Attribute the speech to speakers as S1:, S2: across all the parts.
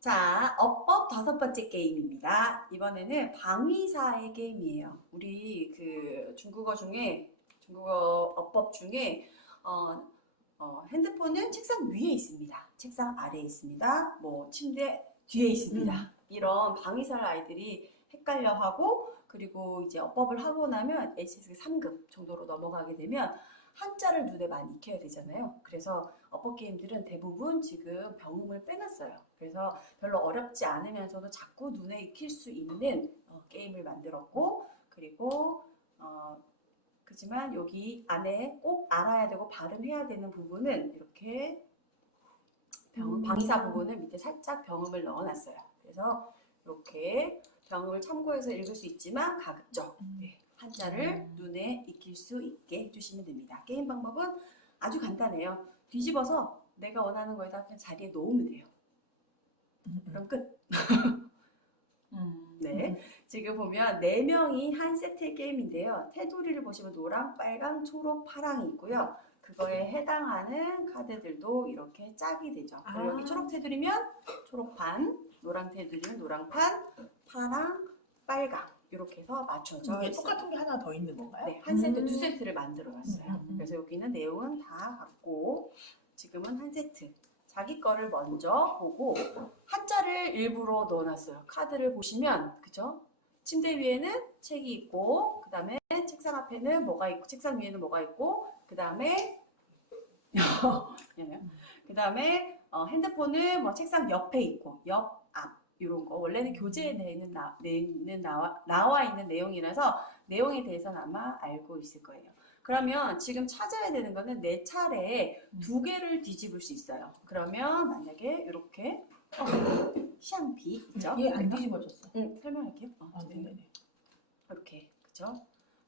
S1: 자, 어법 다섯 번째 게임입니다. 이번에는 방위사의 게임이에요. 우리 그 중국어 중에, 중국어 어법 중에, 어, 어, 핸드폰은 책상 위에 있습니다. 책상 아래에 있습니다. 뭐, 침대 뒤에 있습니다.
S2: 음.
S1: 이런 방위사를 아이들이 헷갈려 하고, 그리고 이제 어법을 하고 나면 HSK 3급 정도로 넘어가게 되면 한자를 눈에 많이 익혀야 되잖아요. 그래서 어법 게임들은 대부분 지금 병음을 빼놨어요. 그래서 별로 어렵지 않으면서도 자꾸 눈에 익힐 수 있는 어, 게임을 만들었고 그리고 어, 그지만 여기 안에 꼭 알아야 되고 발음해야 되는 부분은 이렇게 병,
S2: 음.
S1: 방사 부분은 밑에 살짝 병음을 넣어놨어요. 그래서 이렇게 병음을 참고해서 읽을 수 있지만 가급적
S2: 음.
S1: 네, 한자를 눈에 익힐 수 있게 해주시면 됩니다. 게임 방법은 아주 간단해요. 뒤집어서 내가 원하는 거에다 그냥 자리에 놓으면 돼요. 그럼 끝.
S2: 음.
S1: 네. 지금 보면 네 명이 한 세트의 게임인데요. 테두리를 보시면 노랑, 빨강, 초록, 파랑이 있고요. 그거에 해당하는 카드들도 이렇게 짝이 되죠.
S2: 아.
S1: 여기 초록 테두리면 초록판, 노랑 테두리면 노랑판, 파랑, 빨강 이렇게 해서 맞춰져
S2: 이게
S1: 있어요.
S2: 똑같은 게 하나 더 있는 건가요?
S1: 네, 한 세트,
S2: 음.
S1: 두 세트를 만들어 놨어요.
S2: 음, 음, 음.
S1: 그래서 여기는 내용은 다 같고 지금은 한 세트. 자기 거를 먼저 보고 한자를 일부러 넣어놨어요. 카드를 보시면 그죠? 침대 위에는 책이 있고 그 다음에 책상 앞에는 뭐가 있고 책상 위에는 뭐가 있고 그 다음에 그 다음에 어, 핸드폰은 뭐 책상 옆에 있고 옆, 앞 이런 거 원래는 교재에 내는 나, 내는 나와, 나와 있는 내용이라서 내용에 대해서는 아마 알고 있을 거예요. 그러면 지금 찾아야 되는 거는 내 차례에 두 개를 뒤집을 수 있어요. 그러면 만약에 이렇게 어, 샹피 있죠?
S2: 얘 안 뒤집어졌어.
S1: 응, 설명할게요. 어,
S2: 아, 네네네.
S1: 이렇게 그죠?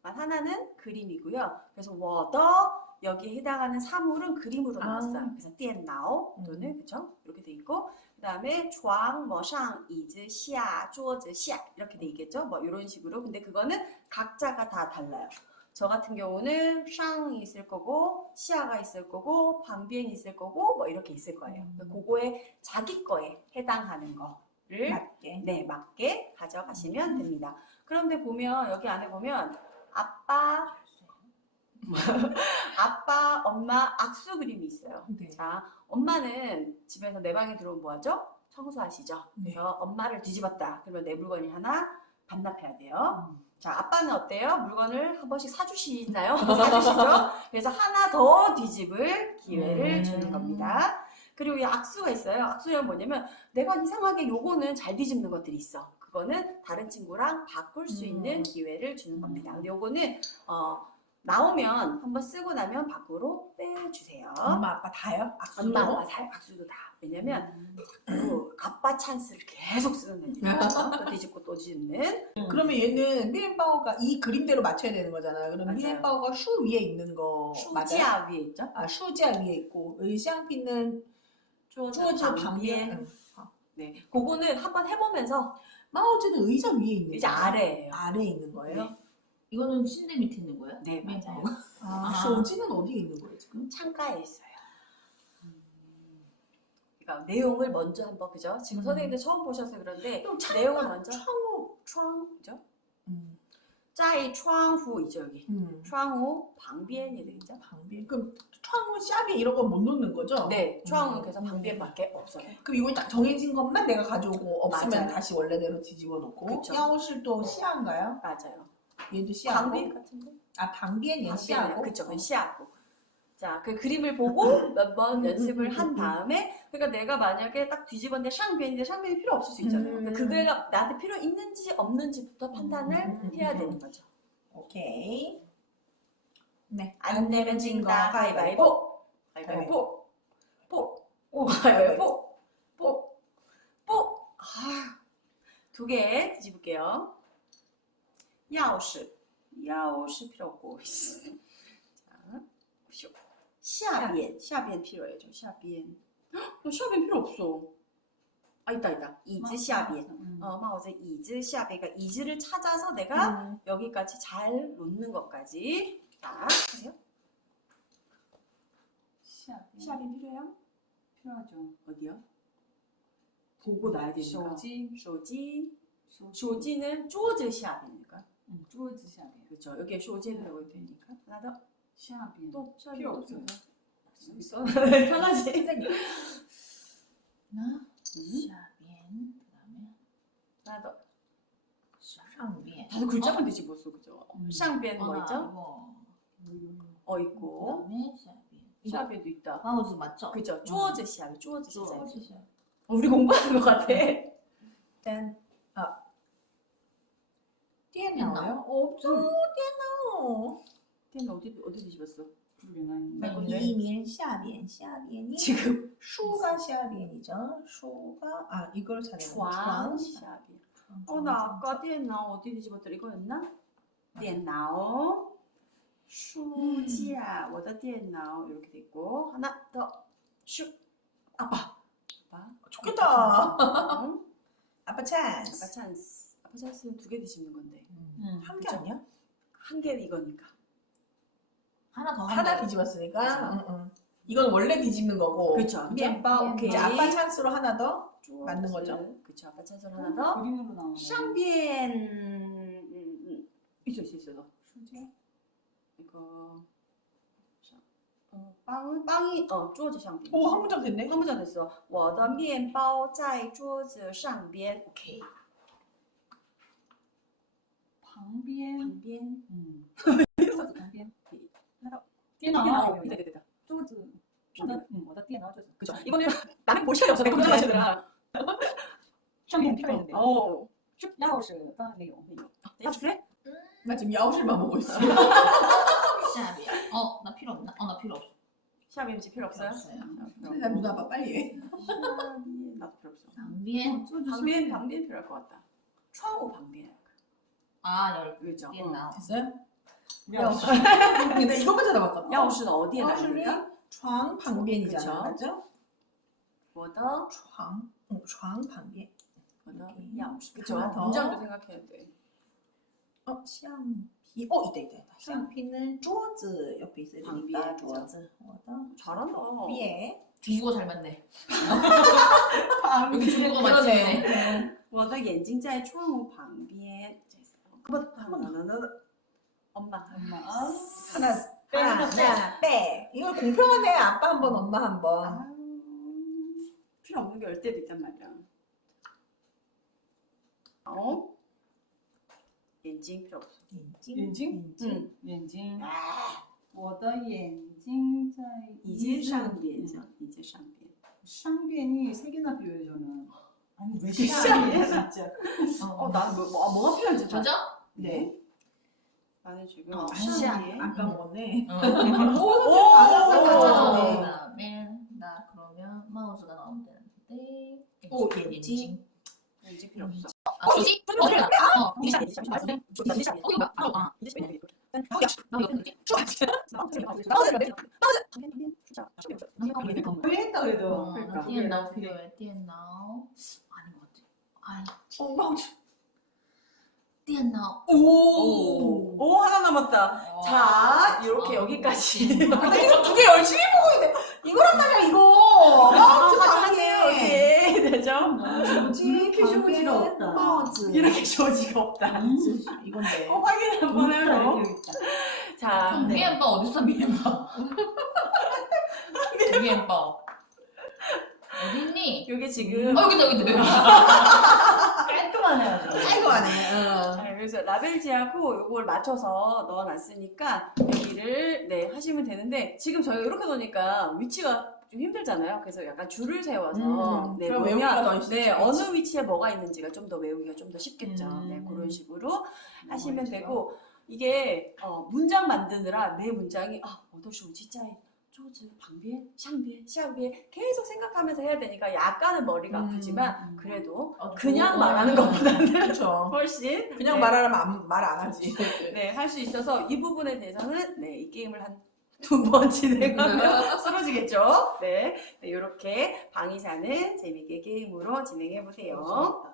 S1: 만 하나는 그림이고요. 그래서 워더 여기에 해당하는 사물은 그림으로
S2: 아.
S1: 나왔어요. 그래서 电脑 또는
S2: 음.
S1: 그죠? 이렇게 돼 있고 그다음에 주앙 뭐상 이즈 시아 쪼즈 시아 이렇게 돼 있겠죠. 뭐 이런 식으로. 근데 그거는 각자가 다 달라요. 저 같은 경우는 샹이 있을 거고 시아가 있을 거고 방비엔이 있을 거고 뭐 이렇게 있을 거예요.
S2: 음.
S1: 그거에 자기 거에 해당하는 거를
S2: 맞게
S1: 네 맞게 가져가시면 음. 됩니다. 그런데 보면 여기 안에 보면 아빠 아빠, 엄마 악수 그림이 있어요.
S2: 네.
S1: 자, 엄마는 집에서 내 방에 들어오면 뭐하죠? 청소하시죠.
S2: 네.
S1: 그래서 엄마를 뒤집었다. 그러면 내 물건이 하나 반납해야 돼요.
S2: 음.
S1: 자, 아빠는 어때요? 물건을 한 번씩 사주시나요? 사주시죠? 그래서 하나 더 뒤집을 기회를
S2: 음.
S1: 주는 겁니다. 그리고 이 악수가 있어요. 악수는 뭐냐면 내가 이상하게 요거는 잘 뒤집는 것들이 있어. 그거는 다른 친구랑 바꿀 수
S2: 음.
S1: 있는 기회를 주는 겁니다.
S2: 음.
S1: 근데 요거는 어, 나오면 한번 쓰고 나면 밖으로 빼주세요.
S2: 엄마 아빠 다요? 악수도?
S1: 엄마, 아빠 다 악수도 다. 왜냐면
S2: 음.
S1: 그 아빠 찬스를 계속 쓰는 애들이에요. 또 뒤집고 또 뒤집는.
S2: 그러면 얘는 미엔바오가 이 그림대로 맞춰야 되는 거잖아요. 그럼
S1: 맞아요.
S2: 미엔바오가 슈 위에 있는 거 맞아요?
S1: 수지아 위에 있죠?
S2: 아, 슈지아 위에 있고 의샹피는 방비엔 응.
S1: 네, 그거는 한번 해보면서
S2: 마오즈는 의자 위에 있는 거예요?
S1: 아래예요.
S2: 아래에 있는 거예요?
S1: 네.
S3: 이거는 침대 밑에 있는 거야?
S1: 네, 맞아요. 어.
S2: 아,
S3: 아.
S2: 그 저지는 어디에 있는 거예요, 지금?
S1: 창가에 있어요. 음. 그러니까 내용을 먼저 한번 그죠? 지금
S2: 음.
S1: 선생님들 처음 보셔서 그런데
S2: 그럼 창가,
S1: 내용을 먼저
S2: 창호,
S1: 창, 그죠?
S2: 음.
S1: 짜이 창후이죠 여기.
S2: 음.
S1: 창후 방비엔이 되죠?
S2: 방비엔. 그럼 창후 샵이 이런 건 못 넣는 거죠?
S1: 네, 창후
S2: 음.
S1: 그래서 방비엔밖에 없어요.
S2: 그럼 이건 딱 정해진 것만 내가 가져오고 없으면
S1: 맞아요.
S2: 다시 원래대로 뒤집어 놓고. 야오실도 시안가요?
S1: 맞아요.
S2: 얘도 시아고?
S1: 방비엔 같은데?
S2: 아 방비엔 얘 시아고?
S1: 그쵸, 그 시하고. 자, 그 그림을 보고 몇번
S2: 음,
S1: 연습을
S2: 음, 음,
S1: 한
S2: 음.
S1: 다음에, 그러니까 내가 만약에 딱 뒤집었는데 샹비엔인데 샹비엔이 필요 없을 수 있잖아요.
S2: 음.
S1: 그러니까 그게가 나한테 필요 있는지 없는지부터 판단을
S2: 음, 음, 음,
S1: 해야
S2: 음.
S1: 되는 거죠.
S2: 오케이. 네.
S1: 안 내면 진다. 가위바위보. 가위바위보.
S2: 뽀오
S1: 가위바위보. 뽀뽀 아두 개 뒤집을게요 钥匙 钥匙 필요 없고 자 쇼. 下边下边 필요해요 저 下边너 下边 필요 없어 아 있다 있다 椅子下边
S3: 음.
S1: 어, 막 어제 이즈 시아베 그러니까 이즈를 찾아서 내가
S2: 음.
S1: 여기까지 잘 놓는 것까지 자 하세요.
S3: 시합.
S1: 시합이 필요해요?
S3: 필요하죠.
S1: 어디요? 보고 놔야 되니까.
S4: 手机，
S1: 手机
S4: 手机，
S1: 조지는 桌子下边니까
S4: 음, 주어지 시합이에요.
S1: 그렇죠. 여기에 쇼제 들어올 테니까 하나 더
S4: 샤비.
S1: 또 시합이
S4: 필요 없어. 네.
S1: 있어? 편하지.
S3: 나. 샤비. 음. 그다음에
S1: 하나 더
S3: 샹비엔.
S1: 다들 글자만 뒤집었어, 그죠?
S4: 음.
S1: 샤비 뭐
S3: 어,
S1: 있죠?
S3: 뭐
S1: 어 있고
S3: 샤비.
S1: 샤비도 있다.
S3: 마우스 맞죠?
S1: 그죠? 쪼어제 시합이
S3: 쪼어제 시합.
S1: 우리 공부하는 것 같아.
S2: 짠. 电脑哟，없어电脑。
S1: 걔는 어디 어디 뒤집었어?
S4: 그러게 난
S1: 네.
S2: 一面下边下边이
S1: 지금
S2: 书가下边이죠.书가 아 이걸 찾는 거.
S1: 床 샤비. 어, 나 아까 电脑 어디 뒤집었더라 이거였나? 电脑 书架 我的电脑 이렇게 돼 있고 하나 더슉 아빠 아빠
S2: 좋겠다.
S1: 응?
S2: 아빠
S1: 아빠
S2: 찬스.
S1: 찬스 아빠 찬스는 두 개 뒤집는 건데
S4: 음.
S2: 한 개 아니야?
S1: 한 개 이거니까
S3: 하나 더
S2: 하나
S3: 하면
S2: 뒤집었으니까. 응, 응. 이건 원래 뒤집는 거고.
S1: 그쵸 면包오케이
S2: 이제 아빠 찬스로 하나 더.
S1: 桌子
S2: 맞는 거죠?
S1: 그쵸 아빠 찬스로 하나 더
S4: 그림으로 나오네.
S1: 上边 음, 음, 있어 있어 있어 너
S4: 수제?
S1: 이거 자, 어, 빵은 빵이 어桌子上边
S2: 오, 한 문장 됐네.
S1: 한 문장 됐어 我的面包在桌子上边 오케이
S4: 방비엔,
S1: 旁边
S4: 음. 桌子旁边，电脑，
S1: 됐다 됐다
S4: 桌子，我的，嗯，我的电脑就是
S1: 그쵸 이거는 나는 볼 시간이 없어 내가 문장 하시더라
S4: 上面漂亮的，
S1: 어
S4: 钥匙当然没有，没有。
S1: 야 그래?
S2: 나 지금 야오실만 보고 있어.
S3: 下边어, 나 필요 없나? 어, 나 필요 없어.
S1: 샤비엠지 필요 없어요?
S3: 없어요.
S2: 나 누나 아빠 빨리 해.
S1: 샤비엠 나도 필요 없어
S3: 旁边
S1: 방비엔 방비엔 필요할 것 같다窗户 방비엔
S3: 아, 열
S1: 그죠? 어.
S3: 电脑
S2: 됐어요?
S4: 钥匙，
S2: 근데 이거만 찾아봤거든.
S1: 야오시는 어디에
S2: 야오실이
S1: 놔입니까?
S2: 床旁边
S1: 그쵸.
S2: 이잖아. 맞죠?
S1: 我的
S2: 床, 응, 床旁边.
S1: 我的
S2: 이렇게.
S1: 야오시 그쵸?
S2: 하나 더.
S1: 문장도 생각해야 돼
S2: 어, 橡皮. 어, 이따 이따 이따. 橡皮는 桌子 옆에 있어야 되니까.
S1: 방비에, 그쵸.
S2: 桌子. 我的
S1: 잘한다
S2: 위에.
S3: 중국어 잘 맞네.
S4: 아,
S3: 여기 중국어 맞지네.
S1: 我的眼睛在窗户旁边 한번 엄마
S4: 엄마.
S2: 하나, 하나, 빼. 이걸 공평하네. 아빠 한 번, 엄마 한 번.
S1: 아, 필요 없는 게 올 때도 있단 말이야 어? 眼睛 필요 없어
S2: 인증.
S4: 인증?
S1: 응
S4: 眼睛，我的眼睛在
S1: 已经上边죠 이제 上边
S4: 쌍변이 세 개나 필요해 저는. 아니 왜
S1: 그
S4: 쌍이야
S1: 쌍이야?
S4: 진짜.
S1: 어, 나는 뭐, 뭐, 뭐가 필요한지 잘
S3: 저죠?
S1: 네. 나는 지금 음. 어, 시
S2: 아까 먹었네. 오!
S3: 그다음에 네. 나 그러면 마우스가 나오면 되는데.
S2: 오, 엔지.
S1: 엔지 필요 없어. 음.
S3: 아, 어, 이지? 어, 그래. 어,
S1: 이지
S3: 이지
S1: 이지
S3: 어, 이거 봐. 아,
S1: 어, 어.
S3: 아 이지?
S4: 이지 그래도?
S3: 어,
S1: TN
S3: 나오 필요해? TN 나오 아닌 것 같아. 아,
S2: 엄마
S3: 电脑
S1: 오, 오 하나 남았다. 자, 이렇게
S3: 어.
S1: 여기까지.
S2: 아, 나 이거 두 개 열심히 보고 있는데. 이거란 말이야, 이거. 마우스
S1: 하세요.
S2: 가능해.
S1: 오케이 되죠?
S2: 뭐지?
S4: 이렇게 쇼지가 없다.
S2: 마우스.
S1: 이렇게 쇼지가 없다.
S4: 음.
S2: 이건데.
S1: 어, 확인 한번 해요. 자, 네.
S3: 미엔바 어딨어 미엔바? 미엔바 어딨니?
S1: 이게 지금
S3: 어 여기다 여기다
S2: 안 해. 어.
S1: 자, 그래서 라벨지하고 이걸 맞춰서 넣어놨으니까 여기를 네 하시면 되는데 지금 저희가 이렇게 놓으니까 위치가 좀 힘들잖아요. 그래서 약간 줄을 세워서
S2: 음,
S1: 네,
S2: 그럼
S1: 보면
S2: 외우기가 더 쉽지.
S1: 네 어느 위치에 뭐가 있는지가 좀 더 외우기가 좀 더 쉽겠죠.
S2: 음.
S1: 네 그런 식으로 하시면 되고 이게 어, 문장 만드느라 내 문장이 아 어더쇼 진짜 이 조즈 방비에 샹비에 샹비에 계속 생각하면서 해야 되니까 약간은 머리가
S2: 음.
S1: 아프지만 그래도
S3: 어,
S1: 그냥
S3: 어,
S1: 말하는 것보다는
S2: 그렇죠.
S1: 훨씬
S2: 그냥
S1: 네,
S2: 말하면 말 안 하지.
S1: 네, 할 수 있어서 이 부분에 대해서는 네, 이 게임을 한 두 번 진행하면 쓰러지겠죠. 네, 네, 이렇게 방이사는 재밌게 게임으로 진행해 보세요.